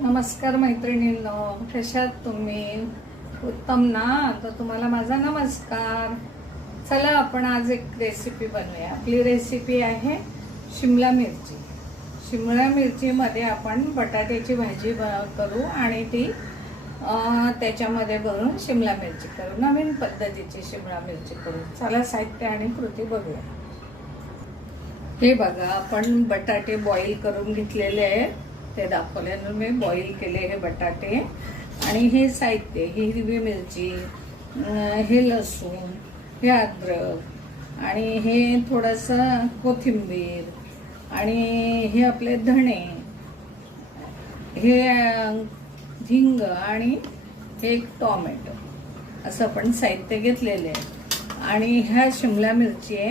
नमस्कार मैत्रिणींनो कशात तुम्ही? उत्तम ना? तर तुम्हाला माझा नमस्कार. चला आपण आज एक रेसिपी बनवूया. आपली रेसिपी आहे शिमला मिरची. शिमला मिरचीमध्ये आपण बटाट्याची भाजी ब- करू आणि ती त्याच्यामध्ये भरून शिमला मिरची करू. नवीन पद्धतीची शिमला मिरची करू. चला साहित्य आणि कृती बघूया. हे बघा आपण बटाटे बॉईल करून घेतलेले आहेत. ते दाखवल्यानं मी बॉईल केले हे बटाटे आणि हे साहित्य ही हिरवी मिरची हे लसूण हे अद्रक आणि हे थोडंसं कोथिंबीर आणि हे आपले धणे हे झिंग आणि हे एक टॉमॅटो असं आपण साहित्य घेतलेले. आहे आणि ह्या शिमला मिरची आहे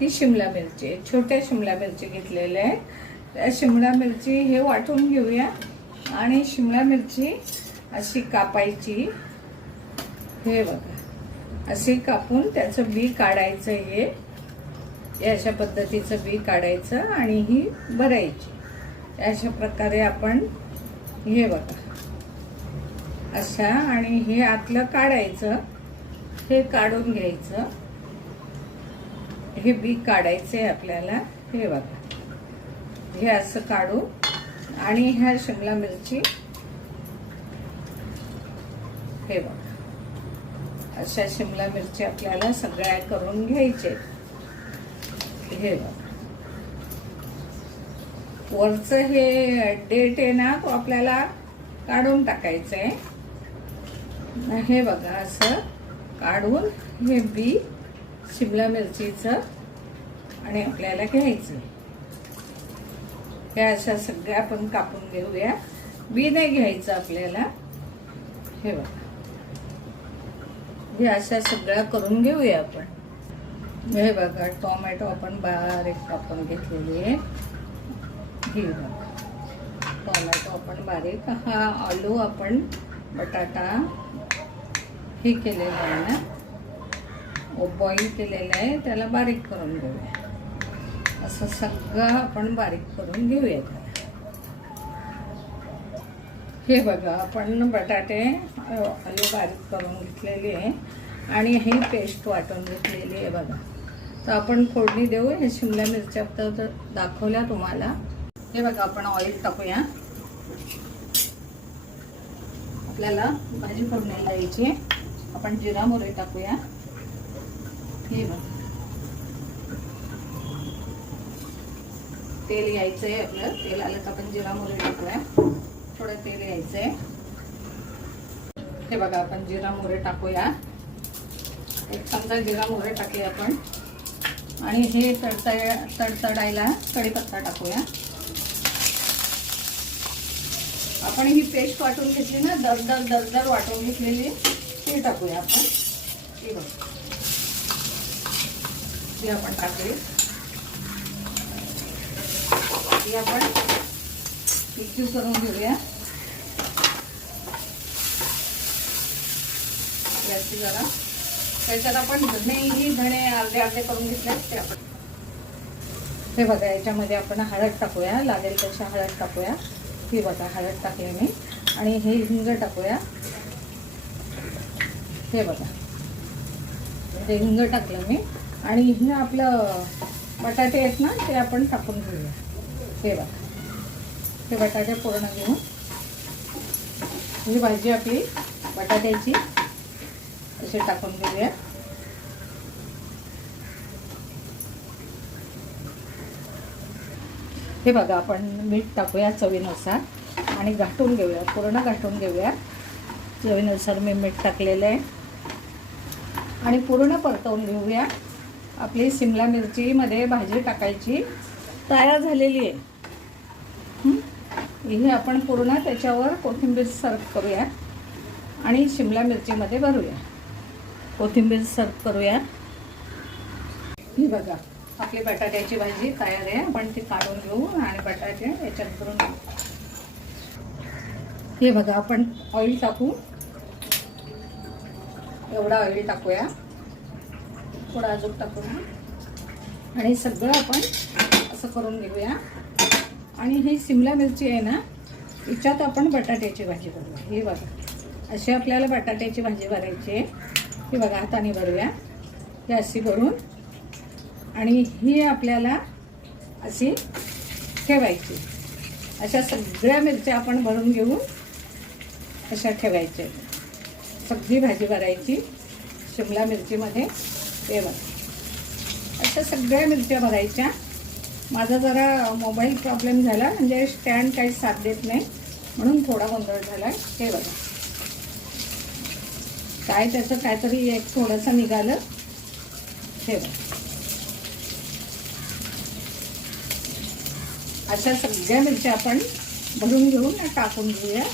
ही शिमला मिरची आहे छोट्या शिमला मिरची घेतलेल्या आहे त्या शिमला मिरची हे वाटून घेऊया. आणि शिमला मिरची अशी कापायची. हे बघा. अशी कापून त्याचं बी काढायचं हे. अशा पद्धतीचं बी काढायचं आणि ही भरायची. अशा प्रकारे आपण हे बघा. अशा आणि हे आतलं काढायचं. हे काढून घ्यायचं. हे बी काढायचं आहे आपल्याला. हे बघा. हे असं काढू. आणि ह्या शिमला मिरची. हे बघ. अशा शिमला मिरची आपल्याला सगळ्या करून घ्यायचे. हे बघ. वरचं हे डेट आहे ना तो आपल्याला काढून टाकायचं आहे हे बघा असं काढून हे बी शिमला मिरचीचं आणि आपल्याला घ्यायचं ह्या अशा सगळ्या आपण कापून घेऊया. बी नाही घ्यायचं आपल्याला. हे बघा. हे अशा सगळ्या करून घेऊया आपण. हे बघा टोमॅटो आपण बारीक कापून घेतलेली आहे. हे बघा. टोमॅटो आपण बारीक हा आलू आपण बटाटा हे केलेलं आहे ना. बॉईल केलेलं आहे त्याला बारीक करून घेऊया. असं सगळं आपण बारीक करून घेऊया हे बघा आपण बटाटे आलू बारीक करून घेतलेली आहे आणि ही पेस्ट वाटून घेतलेली आहे बघा. तर आपण फोडणी देऊ हे शिमला मिरच्या तर दाखवल्या तुम्हाला. हे बघा आपण ऑइल टाकूया. आपल्याला भाजी फोडणी द्यायची आपण जिरा मोहरी टाकूया. हे बघा. तेल यायचं आहे आपलं. तेल आलं तर आपण जिरा मोहरी टाकूया. थोडं तेल यायचं आहे हे बघा आपण जिरा मोहरी टाकूया. एक चमचा जिरा मोहरी टाकले आपण. आणि हे तडतड तडतडायला कढीपत्ता टाकूया. आपण ही पेस्ट वाटून घेतली ना दरदर दरदर वाटून घेतलेली ती टाकूया आपण. ही बघ. ती आपण टाकली ती आपण मिक्सी करून घेऊया. याची जरा. त्याच्यात आपण धणेही धणे अर्धे अर्धे करून घेतले ते आपण. हे बघा याच्यामध्ये आपण हळद टाकूया. लागेल तशा हळद टाकूया. ही बघा हळद टाकली मी. आणि हे हिंग टाकूया. हे बघा. ते हिंग टाकलं मी. आणि हिंग आपलं बटाटे आहेत ना ते आपण टाकून घेऊया. हे बघा. हे बटाटे पूर्ण घेऊन ही भाजी आपली बटाट्याची अशी टाकून घेऊया. हे बघा आपण मीठ टाकूया चवीनुसार आणि घाटून घेऊया पूर्ण घाटून घेऊया. चवीनुसार मी मीठ टाकलेलं आहे. आणि पूर्ण परतवून घेऊया. आपली सिमला मिरचीमध्ये भाजी टाकायची. तयार झालेली आहे. हे? आपण पूर्ण त्याच्यावर कोथिंबीर सर्व करूया. आणि शिमला मिरचीमध्ये भरूया. कोथिंबीर सर्व करूया. ही बघा आपली बटाट्याची भाजी तयार आहे. आपण ती काढून घेऊ आणि बटाटे याच्यात भरून हे बघा आपण ऑइल टाकू. एवढा ऑइल टाकूया. थोडा अजून टाकूया आणि सगळं आपण असं करून घेऊया. आणि ही शिमला मिरची आहे ना हिच्यात आपण बटाट्याची भाजी करूया ही बघा. अशी आपल्याला बटाट्याची भाजी भरायची आहे. ही बघा हाताने भरूया. ही अशी भरून. आणि ही आपल्याला अशी ठेवायची. अशा सगळ्या मिरच्या आपण भरून घेऊन अशा ठेवायच्या. सगळी भाजी भरायची शिमला मिरचीमध्ये. हे बघा. अशा सगळ्या मिरच्या भरायच्या. माझा जरा मोबाईल प्रॉब्लेम झाला म्हणजे स्टँड काही साथ देत नाही म्हणून थोडा गोंधळ झाला हे बघा. काय त्याचं काहीतरी एक थोडंसं निघालं. हे बघा. अशा सगळ्या मिरच्या आपण भरून घेऊन टाकून घेऊया.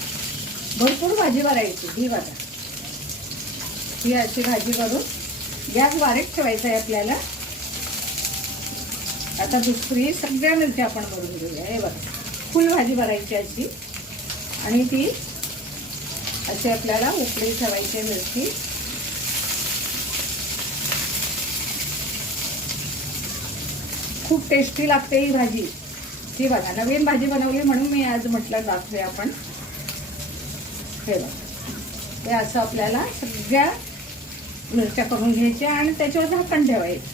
भरपूर भाजी भरायची ही बघा. ही अशी भाजी भरून गॅस बारीक ठेवायचा आहे आपल्याला. आता दुसरी सगळ्या मिरच्या आपण भरून घेऊया. हे बघा. फुल भाजी भरायची अशी. आणि ती अशी आपल्याला उकळी ठेवायची आहे मिरची. खूप टेस्टी लागते ही भाजी. ही बघा नवीन भाजी बनवली म्हणून मी आज म्हटलं दाखवे आपण. हे बघा. ते असं आपल्याला सगळ्या मिरच्या करून घ्यायच्या आणि त्याच्यावर झाकण ठेवायचं.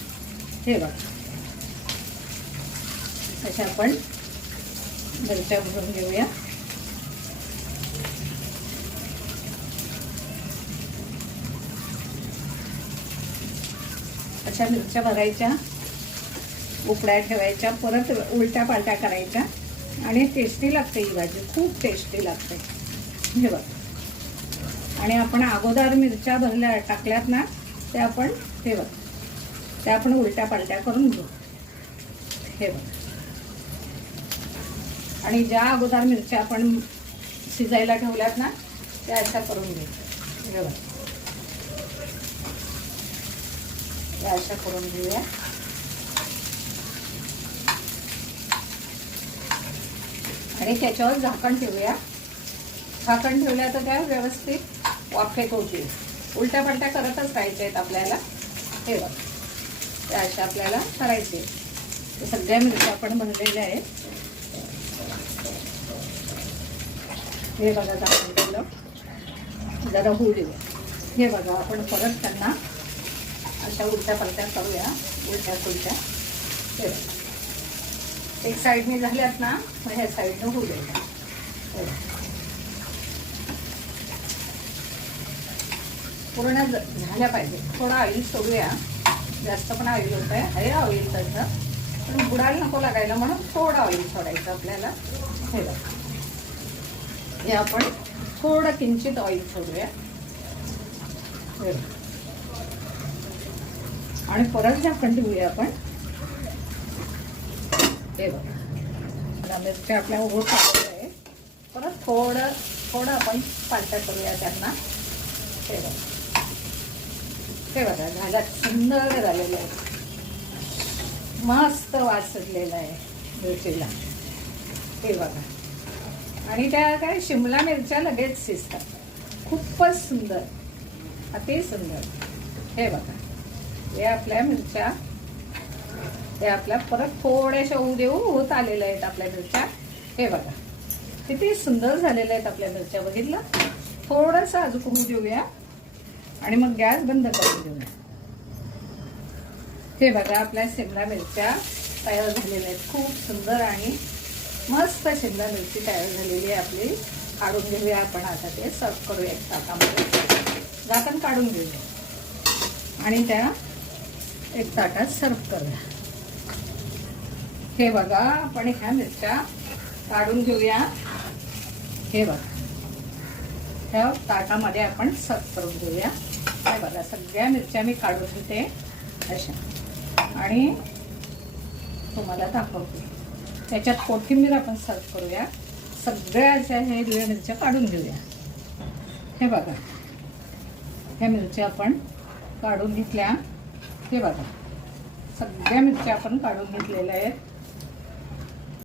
हे बघा. अशा आपण मिरच्या भरून घेऊया. अशा मिरच्या भरायच्या उकड्या ठेवायच्या परत उलट्या पालट्या करायच्या आणि टेस्टी लागते ही भाजी खूप टेस्टी लागते. हे बघ. आणि आपण अगोदर मिरच्या भरल्या टाकल्यात ना ते आपण हे बघ. त्या आपण उलट्या पालट्या करून घेऊ. हे बघ. आणि ज्या अगोदर मिरच्या आपण शिजायला ठेवल्यात ना त्या अशा करून घेऊ हे त्या अशा करून घेऊया. आणि त्याच्यावर झाकण ठेवूया. झाकण ठेवल्या तर त्या व्यवस्थित वाफेत होतील. उलट्या पलट्या करतच राहायच्या आहेत आपल्याला. हे बघ. त्या अशा आपल्याला करायचे सगळ्या मिरच्या आपण भरलेल्या आहेत. हे बघा झाकण ठेवलं जरा होऊ देऊ. हे बघा आपण परत त्यांना अशा उलट्या पलट्या करूया. उलट्या फुलट्या हे बघा. एक साईडने झाल्यात ना मग ह्या साईडनं होऊ द्यायला पूर्ण ज- झाल्या पाहिजे. थोडं ऑइल सोडूया. जास्त पण ऑइल होत आहे आहे ऑइल त्याचं पण बुडायला नको लागायला म्हणून थोडं ऑइल सोडायचं आपल्याला. हे बघा. हे आपण थोडं किंचित ऑइल सोडूया. आणि परत झाकण ठेवूया आपण. हे बघा. मिरच्या आपल्या उभं आलेल्या आहे. परत थोडं थोडं आपण पालट्या करूया त्यांना. हे बघा. हे बघा झाला. सुंदर झालेलं आहे. मस्त वासरलेलं आहे मिरचीला. हे बघा. आणि त्या काय शिमला मिरच्या लगेच शिजतात. खूपच सुंदर. अति सुंदर. हे बघा. हे आपल्या मिरच्या. हे आपल्या परत थोड्याशा होऊ देऊ होत आलेल्या आहेत आपल्या मिरच्या. हे बघा. किती सुंदर झालेल्या आहेत आपल्या मिरच्या. बघितलं? थोडंसं अजून होऊ देऊया. आणि मग गॅस बंद करून देऊया. हे बघा आपल्या शिमला मिरच्या तयार झालेल्या आहेत. खूप सुंदर आणि मस्त शिमला मिरची तयार झालेली आहे आपली. काढून घेऊया आपण आता ते. सर्व करूया एक ताटामध्ये. झाकण काढून घेऊया. आणि त्या एक ताटात सर्व करूया. हे बघा आपण ह्या मिरच्या काढून घेऊया. हे बघा. ह्या ताटामध्ये आपण सर्व करून घेऊया. हे बघा सगळ्या मिरच्या मी काढून घेते अशा. आणि तुम्हाला दाखवते. त्याच्यात कोथिंबीर आपण सर्व करूया. सगळ्या अशा ह्या हिरव्या मिरच्या काढून घेऊया. हे बघा. ह्या मिरच्या आपण काढून घेतल्या. हे बघा. सगळ्या मिरच्या आपण काढून घेतलेल्या आहेत.